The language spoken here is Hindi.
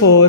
4،